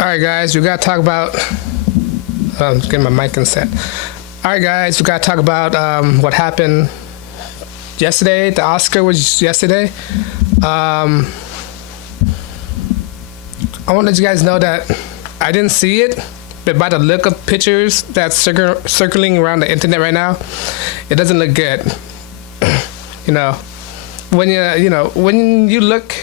All right, guys, we got to talk about. I'm getting my mic set. All right, guys, we got to talk about what happened yesterday. The Oscar was yesterday. I want to let you guys know that I didn't see it, but by the look of pictures that's circling around the internet right now, it doesn't look good. When you look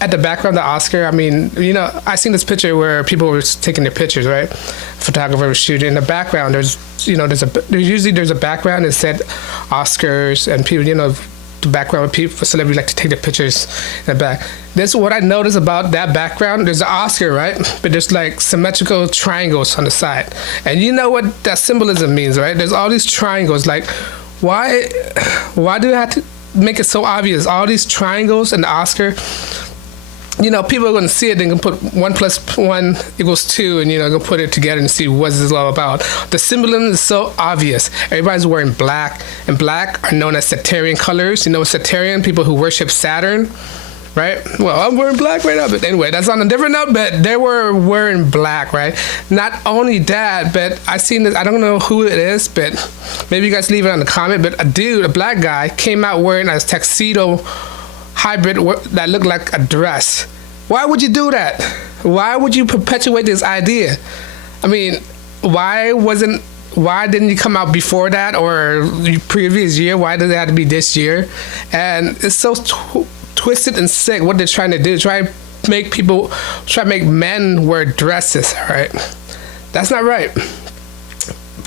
at the background of the Oscar, I mean, I seen this picture where people were taking their pictures, right? Photographer was shooting. In the background, there's a background that said Oscars, and people, the background, people, celebrities like to take their pictures in the back. This is what I noticed about that background. There's an Oscar, right? But there's like symmetrical triangles on the side. And you know what that symbolism means, right? There's all these triangles. Like, why do you have to make it so obvious? All these triangles in the Oscar. People are going to see it. They can put 1 + 1 = 2, and go put it together and see what this is all about. The symbolism is so obvious. Everybody's wearing black, and black are known as Saturnian colors. Saturnian, people who worship Saturn, right? Well, I'm wearing black right now, but anyway, that's on a different note. But they were wearing black, right? Not only that, but I seen this. I don't know who it is, but maybe you guys leave it on the comment. But a black guy, came out wearing a tuxedo hybrid that looked like a dress. Why would you do that? Why would you perpetuate this idea? I mean, why didn't you come out before that or the previous year? Why does it have to be this year? And it's so twisted and sick what they're trying to do. Try to make men wear dresses, all right? That's not right.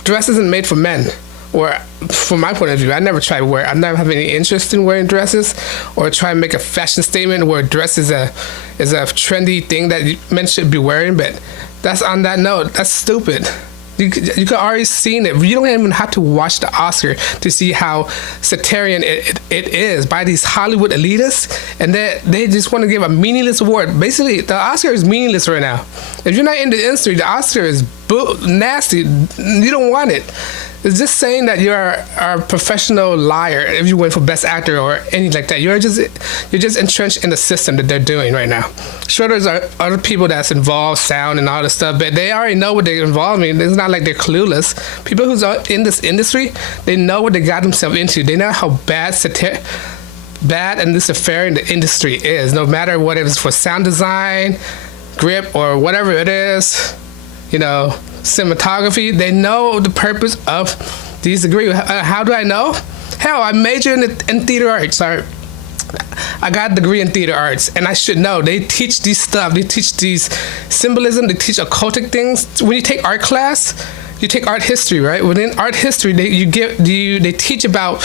Dress isn't made for men. Or from my point of view, I never have any interest in wearing dresses or try and make a fashion statement where dress is a trendy thing that men should be wearing. But that's on that note. That's stupid. You could already seen it. You don't even have to watch the Oscar to see how Saturnian it is by these Hollywood elitists, and they just want to give a meaningless award. Basically, the Oscar is meaningless right now. If you're not in the industry, the Oscar is nasty. You don't want it. It's just saying that you're a professional liar if you win for Best Actor or anything like that. You're just entrenched in the system that they're doing right now. Sure, there's other people that's involved, sound and all this stuff, but they already know what they're involved in. It's not like they're clueless. People who's in this industry, they know what they got themselves into. They know how bad and this affair in the industry is. No matter what it is for sound design, grip, or whatever it is, cinematography, they know the purpose of these degrees. How do I know? Hell, I majored in theater arts. I got a degree in theater arts, and I should know. They teach these stuff. They teach these symbolism. They teach occultic things. When you take art class, you take art history, right? Within art history, they teach about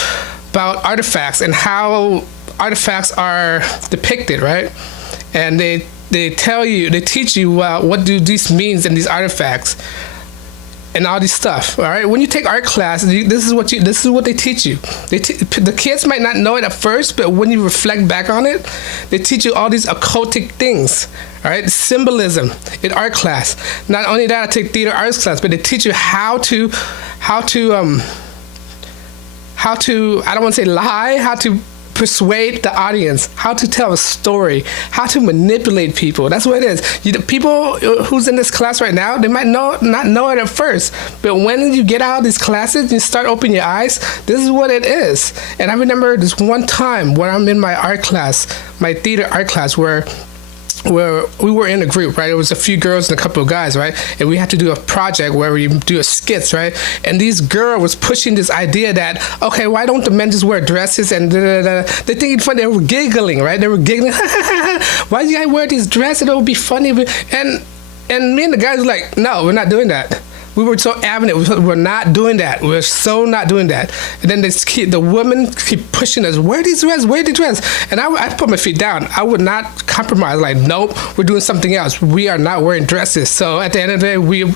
artifacts and how artifacts are depicted, right? And they teach you what do these means and these artifacts and all this stuff. All right, when you take art class, this is what they teach you. The kids might not know it at first, but when you reflect back on it, they teach you all these occultic things. All right, symbolism in art class. Not only that, I take theater arts class, but they teach you how to I don't want to say lie, how to persuade the audience, how to tell a story, how to manipulate people. That's what it is. People who's in this class right now, they might not know it at first, but when you get out of these classes, you start opening your eyes, this is what it is. And I remember this one time when I'm in my art class, my theater art class, where we were in a group, right? It was a few girls and a couple of guys, right? And we had to do a project where we do a skits, right? And this girl was pushing this idea that, okay, why don't the men just wear dresses and da-da-da. They think it's funny. They were giggling, right? They were giggling. Why do you guys wear these dresses? It would be funny. And me and the guys were like, no, we're not doing that. We were so adamant. We're not doing that. We're so not doing that. And then the women keep pushing us. Wear these dresses. Wear the dress. And I put my feet down. I would not compromise. Like, nope, we're doing something else. We are not wearing dresses. So at the end of the day,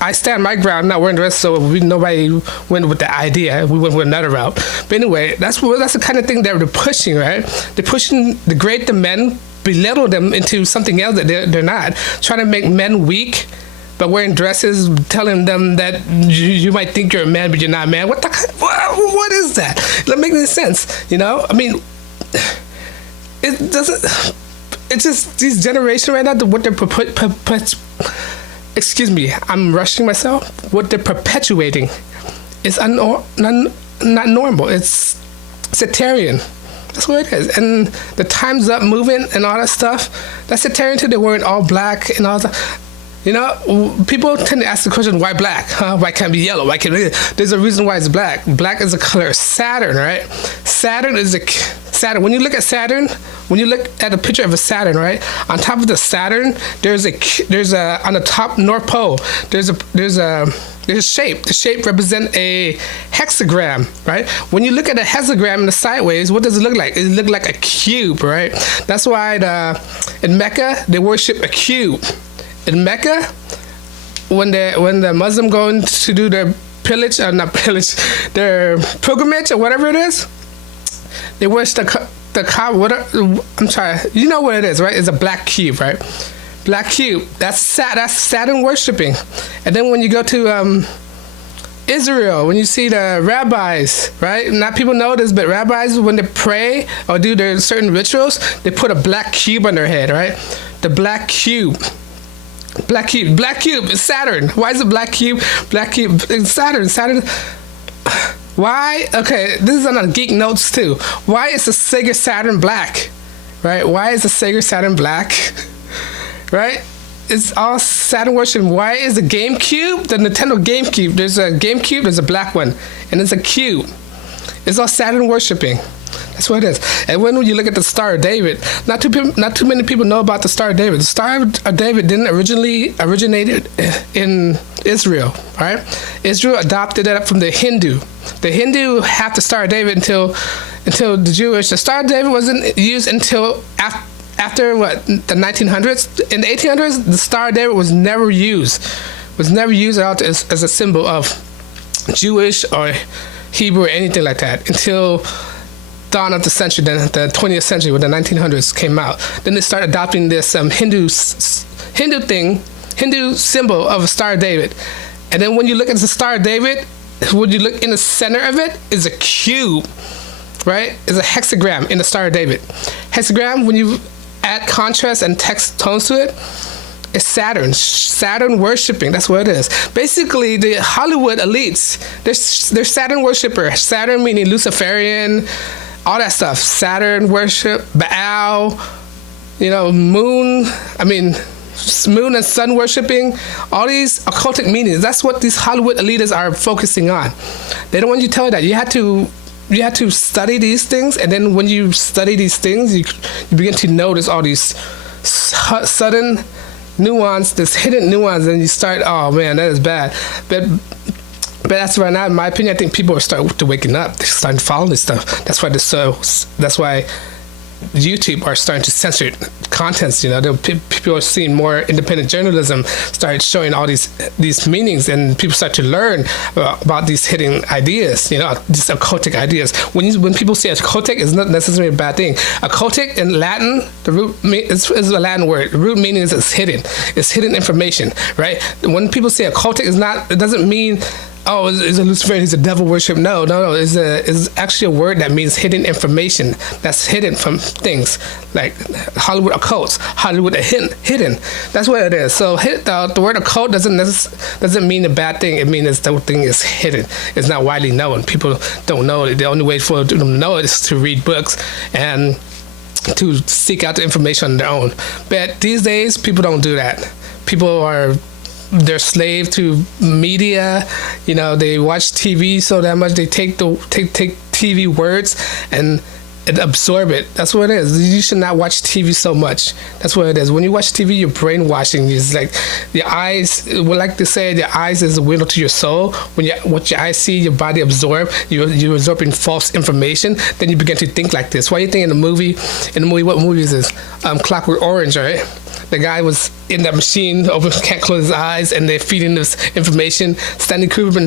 I stand my ground. I'm not wearing dresses. So nobody went with the idea. We went with another route. But anyway, that's the kind of thing that they're pushing, right? They're pushing to degrade the men, belittle them into something else that they're not. Trying to make men weak. But wearing dresses, telling them that you might think you're a man, but you're not a man. What is that? It doesn't make any sense, I mean, it doesn't. it's just these generation right now. What they're excuse me, I'm rushing myself. What they're perpetuating is not normal. It's sectarian. That's what it is. And the Time's Up movement and all that stuff, that's sectarian too. They're wearing all black and all that. You know, people tend to ask the question, why black? Huh? Why can't it be yellow? Why can't it be? There's a reason why it's black. Black is the color of Saturn, right? Saturn is Saturn. When you look at Saturn, when you look at a picture of a Saturn, right? On top of the Saturn, there's a on the top North Pole, there's a shape. The shape represents a hexagram, right? When you look at a hexagram in the sideways, what does it look like? It looks like a cube, right? That's why in Mecca, they worship a cube. In Mecca, when the Muslim going to do their their pilgrimage or whatever it is, they worship the Kaaba. I'm sorry, you know what it is, right? It's a black cube, right? Black cube. That's Saturn worshiping. And then when you go to Israel, when you see the rabbis, right? Not people know this, but rabbis, when they pray or do their certain rituals, they put a black cube on their head, right? The black cube. Black cube is Saturn. Why is it black cube? Black cube is Saturn. Why? Okay, this is on the Geek Notes too. Why is the Sega Saturn black? Right? Why is the Sega Saturn black? Right? It's all Saturn worship. Why is the GameCube, the Nintendo GameCube, there's a GameCube, there's a black one, and it's a cube. It's all Saturn worshiping. That's what it is. And when you look at the Star of David, not too many people know about the Star of David. The Star of David didn't originated in Israel, right? Israel adopted that from the Hindu. The Hindu had the Star of David until the Jewish. The Star of David wasn't used until after the 1900s. In the 1800s, the Star of David was never used. Was never used out as a symbol of Jewish or Hebrew or anything like that until dawn of the century, then the 20th century, when the 1900s came out. Then they started adopting this Hindu symbol of a Star of David. And then when you look at the Star of David, when you look in the center of it is a cube, right? It's a hexagram in the Star of David. Hexagram, when you add contrast and text tones to it, it's Saturn worshiping. That's what it is. Basically, the Hollywood elites, they're Saturn worshippers. Saturn meaning Luciferian, all that stuff. Saturn worship, Baal, moon and sun worshiping, all these occultic meanings. That's what these Hollywood elites are focusing on. They don't want you to tell you that. You have to study these things, and then when you study these things, you begin to notice all these sudden nuance, this hidden nuance, and you start, oh man, that is bad. But that's right now, in my opinion, I think people are starting to waking up. They're starting to follow this stuff. That's why YouTube are starting to censor contents. People are seeing more independent journalism start showing all these meanings, and people start to learn about these hidden ideas. These occultic ideas. When people say occultic, it's not necessarily a bad thing. Occultic in Latin, the root is a Latin word. The root meaning is hidden. It's hidden information, right? When people say occultic, it doesn't mean, oh, is a Luciferian, he's a devil worship. No. It's actually a word that means hidden information that's hidden from things like Hollywood occults, Hollywood hidden. That's what it is. So the word occult doesn't mean a bad thing. It means the thing is hidden. It's not widely known. People don't know it. The only way for them to know it is to read books and to seek out the information on their own. But these days, people don't do that. They're slave to media. They watch TV so that much. They take TV words and absorb it. That's what it is. You should not watch TV so much. That's what it is. When you watch TV, you're brainwashing. It's like your eyes. We like to say the eyes is a window to your soul. What your eyes see, your body absorb. You're absorbing false information. Then you begin to think like this. Why do you think in the movie, what movie is this? Clockwork Orange, right? The guy was in that machine, can't close his eyes, and they're feeding this information. Stanley Kubrick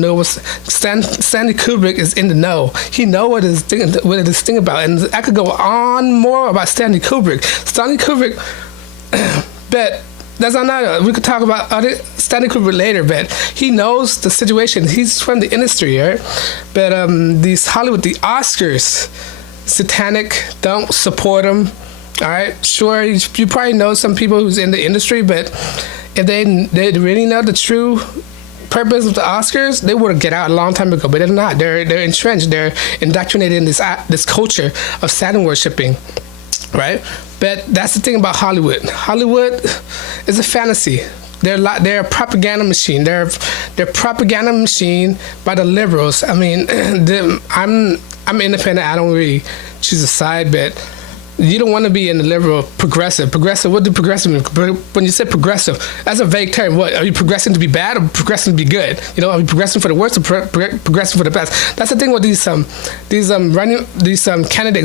is in the know. He know what is this thing about, and I could go on more about Stanley Kubrick. But that's another. We could talk about Stanley Kubrick later, but he knows the situation. He's from the industry, right? But these Hollywood, the Oscars, satanic, don't support him. All right, sure, you probably know some people who's in the industry, but if they really know the true purpose of the Oscars, they would have get out a long time ago. But they're not. They're entrenched. They're indoctrinated in this culture of Saturn worshiping, right? But that's the thing about Hollywood. Hollywood is a fantasy. They're a propaganda machine. They're propaganda machine by the liberals. I mean, I'm independent. I don't really choose a side, but you don't want to be in the liberal progressive. Progressive, what do progressive mean? When you say progressive, that's a vague term. What, are you progressing to be bad or progressing to be good? You know, are you progressing for the worst or progressing for the best? That's the thing with these candidates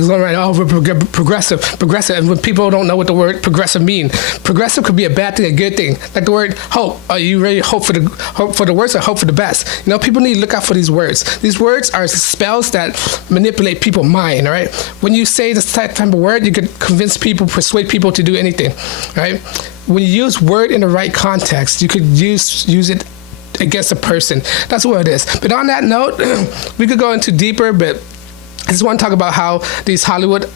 going around, oh, we're progressive. And when people don't know what the word progressive mean, progressive could be a bad thing, a good thing. Like the word hope. Are you ready to hope for the worst or hope for the best? You know, people need to look out for these words. These words are spells that manipulate people's mind, all right? When you say this type of word, you could convince people, persuade people to do anything, right? When you use word in the right context, you could use it against a person. That's what it is. But on that note, we could go into deeper, but I just want to talk about how these Hollywood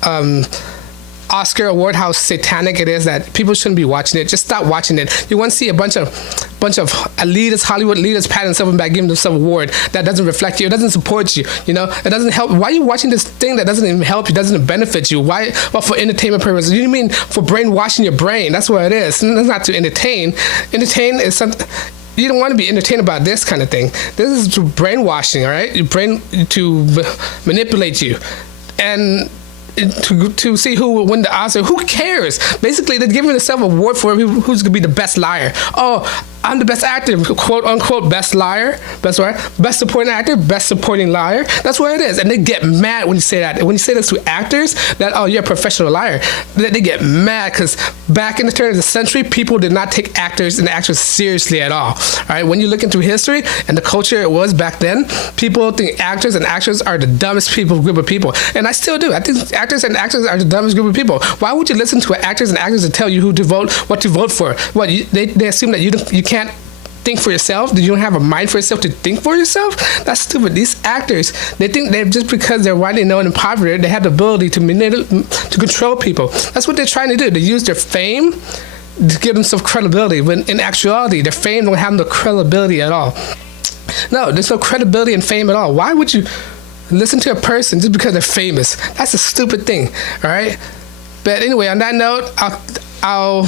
Oscar award, how satanic it is, that people shouldn't be watching it. Just stop watching it. You want to see a bunch of elitist Hollywood leaders patting themselves back, giving themselves an award that doesn't reflect you. It doesn't support you. You know, it doesn't help. Why are you watching this thing that doesn't even help you, doesn't benefit you? Why? Well, for entertainment purposes. You mean for brainwashing your brain? That's what it is. It's not to entertain. Entertain is something. You don't want to be entertained about this kind of thing. This is brainwashing, all right? To manipulate you. And to see who will win the Oscar. Who cares? Basically, they're giving themselves an award for who's going to be the best liar. Oh, I'm the best actor, quote unquote, best liar, best supporting actor, best supporting liar. That's what it is. And they get mad when you say that. When you say this to actors, that, oh, you're a professional liar, they get mad because back in the turn of the century, people did not take actors and actors seriously at all. All right, when you look into history and the culture it was back then, people think actors and actors are the dumbest group of people. And I still do. I think actors and actors are the dumbest group of people. Why would you listen to actors and actors to tell you who to vote, what to vote for? What, they assume that you can't think for yourself? Do you don't have a mind for yourself to think for yourself? That's stupid. These actors, they think they're just because they're widely known and popular, they have the ability to control people. That's what they're trying to do. They use their fame to give themselves credibility, when in actuality, their fame don't have no credibility at all. No, there's no credibility in fame at all. Why would you listen to a person just because they're famous? That's a stupid thing, all right? But anyway, on that note, I'll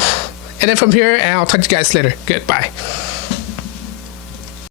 end it from here, and I'll talk to you guys later. Goodbye.